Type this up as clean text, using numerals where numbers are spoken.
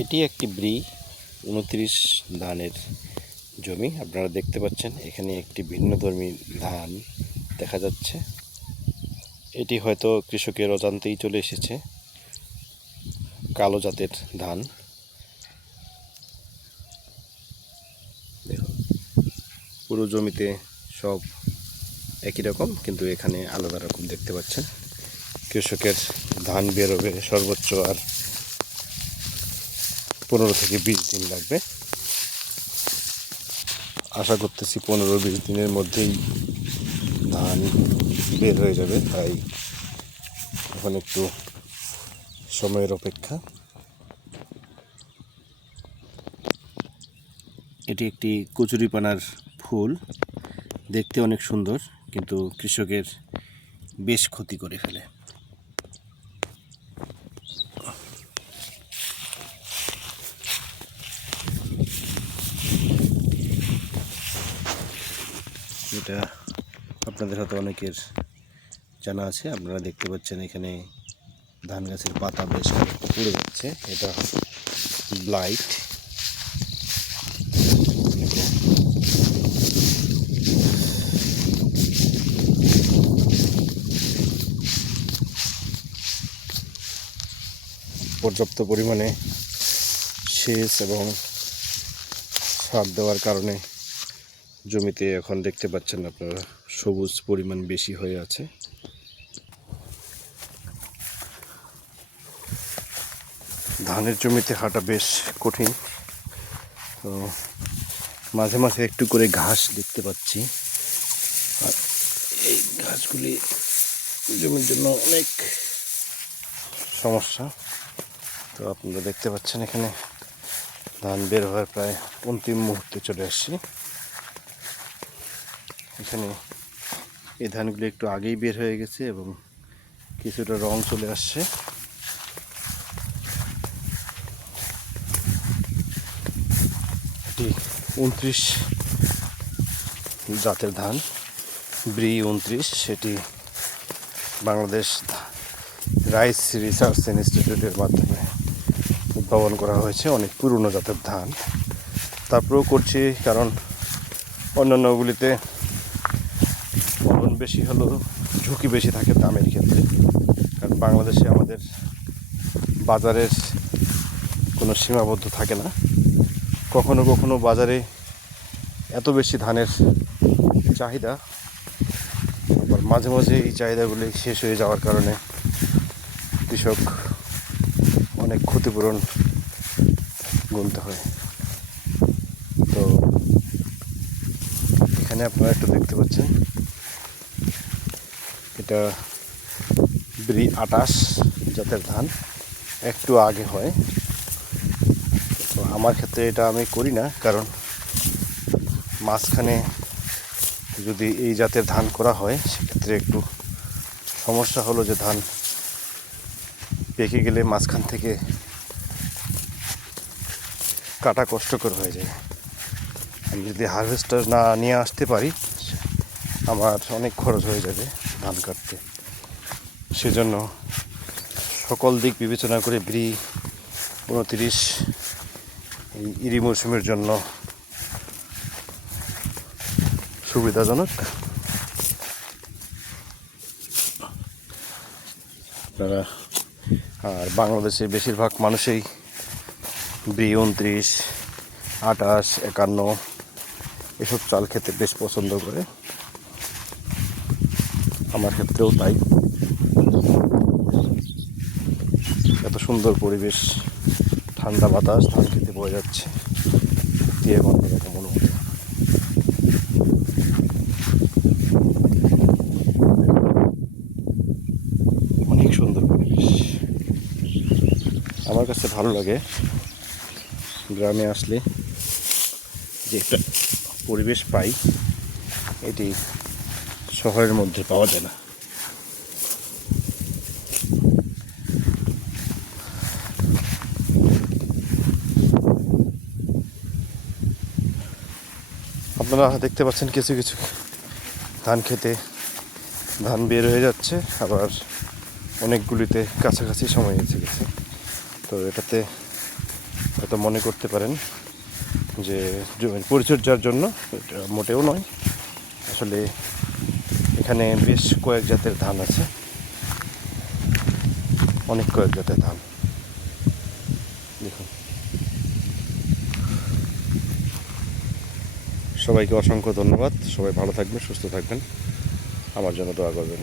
এটি একটি ব্রি 29 ধানের জমি। আপনারা দেখতে পাচ্ছেন এখানে একটি ভিন্নধর্মী ধান দেখা যাচ্ছে। এটি হয়তো কৃষকের অজান্তেই চলে এসেছে, কালো জাতের ধান। দেখুন, পুরো জমিতে সব একই রকম, কিন্তু এখানে আলাদা রকম দেখতে পাচ্ছেন। কৃষকের ধান বেরোবে সর্বোচ্চ আর 15 থেকে 20 দিন লাগবে। আশা করতেছি 15-20 দিনের মধ্যেই ধান বের হয়ে যাবে, তাই এখন একটু সময়ের অপেক্ষা। এটি একটি কচুরিপানার ফুল, দেখতে অনেক সুন্দর, কিন্তু কৃষকের বেশ ক্ষতি করে ফেলে। এটা আপনাদের হয়তো অনেকের জানা আছে। আপনারা দেখতে পাচ্ছেন এখানে ধান গাছের পাতা বেশ পুড়ে যাচ্ছে। এটা ব্লাইট। পর্যাপ্ত পরিমাণে সেচ এবং সার দেওয়ার কারণে জমিতে এখন দেখতে পাচ্ছেন আপনারা সবুজ পরিমাণ বেশি হয়ে আছে। ধানের জমিতে হাঁটা বেশ কঠিন, তো মাঝে মাঝে একটু করে ঘাস দেখতে পাচ্ছি, আর এই ঘাসগুলি জমির জন্য অনেক সমস্যা। তো আপনারা দেখতে পাচ্ছেন এখানে ধান বের হওয়ার প্রায় অন্তিম মুহূর্তে চলে আসছি। এখানে এই ধানগুলি একটু আগেই বের হয়ে গেছে এবং কিছুটা রং চলে আসছে। এটি 29 জাতের ধান, ব্রি 29। সেটি বাংলাদেশ রাইস রিসার্চ ইনস্টিটিউটের মাধ্যমে উদ্ভাবন করা হয়েছে। অনেক পুরনো জাতের ধান, তারপরেও করছি কারণ অন্যান্যগুলিতে ফলন বেশি হলেও ঝুঁকি বেশি থাকে দামের ক্ষেত্রে। কারণ বাংলাদেশে আমাদের বাজারের কোনো সীমাবদ্ধ থাকে না। কখনো কখনো বাজারে এত বেশি ধানের চাহিদা, আবার মাঝে মাঝে এই চাহিদাগুলি শেষ হয়ে যাওয়ার কারণে কৃষক অনেক ক্ষতিপূরণ গুনতে হয়। তো এখানে আপনারা একটু দেখতে পাচ্ছেন, এটা ব্রি 28 জাতের ধান, একটু আগে হয়। তো আমার ক্ষেত্রে এটা আমি করি না, কারণ মাঝখানে যদি এই জাতের ধান করা হয় সেক্ষেত্রে একটু সমস্যা হলো যে ধান পেকে গেলে মাঝখান থেকে কাটা কষ্টকর হয়ে যায়। আমি যদি হারভেস্টার না নিয়ে আসতে পারি আমার অনেক খরচ হয়ে যাবে ধান কাটতে। সেজন্য সকল দিক বিবেচনা করে ব্রি 29 এই ইরি মৌসুমের জন্য সুবিধাজনক। আপনারা আর বাংলাদেশে বেশিরভাগ মানুষই ব্রি 29, 28, 51 এসব চাল খেতে বেশ পছন্দ করে। আমার ক্ষেত্রেও তাই। এত সুন্দর পরিবেশ, ঠান্ডা বাতাস, ধান খেতে বয়ে যাচ্ছে, দিয়ে অন্যরকম অনুভূতি। অনেক সুন্দর পরিবেশ, আমার কাছে ভালো লাগে গ্রামে আসলে যে একটা পরিবেশ পাই, এটি শহরের মধ্যে পাওয়া যায় না। আপনারা দেখতে পাচ্ছেন কিছু কিছু ধান খেতে ধান বের হয়ে যাচ্ছে, আবার অনেকগুলিতে কাছাকাছি সময় এসে গেছে। তো এটাতে হয়তো মনে করতে পারেন যে জমির পরিচর্যার জন্য, এটা মোটেও নয়। আসলে এখানে বেশ কয়েক জাতের ধান আছে, অনেক কয়েক জাতের ধান দেখুন। সবাইকে অসংখ্য ধন্যবাদ। সবাই ভালো থাকবেন, সুস্থ থাকবেন, আমার জন্য দোয়া করবেন।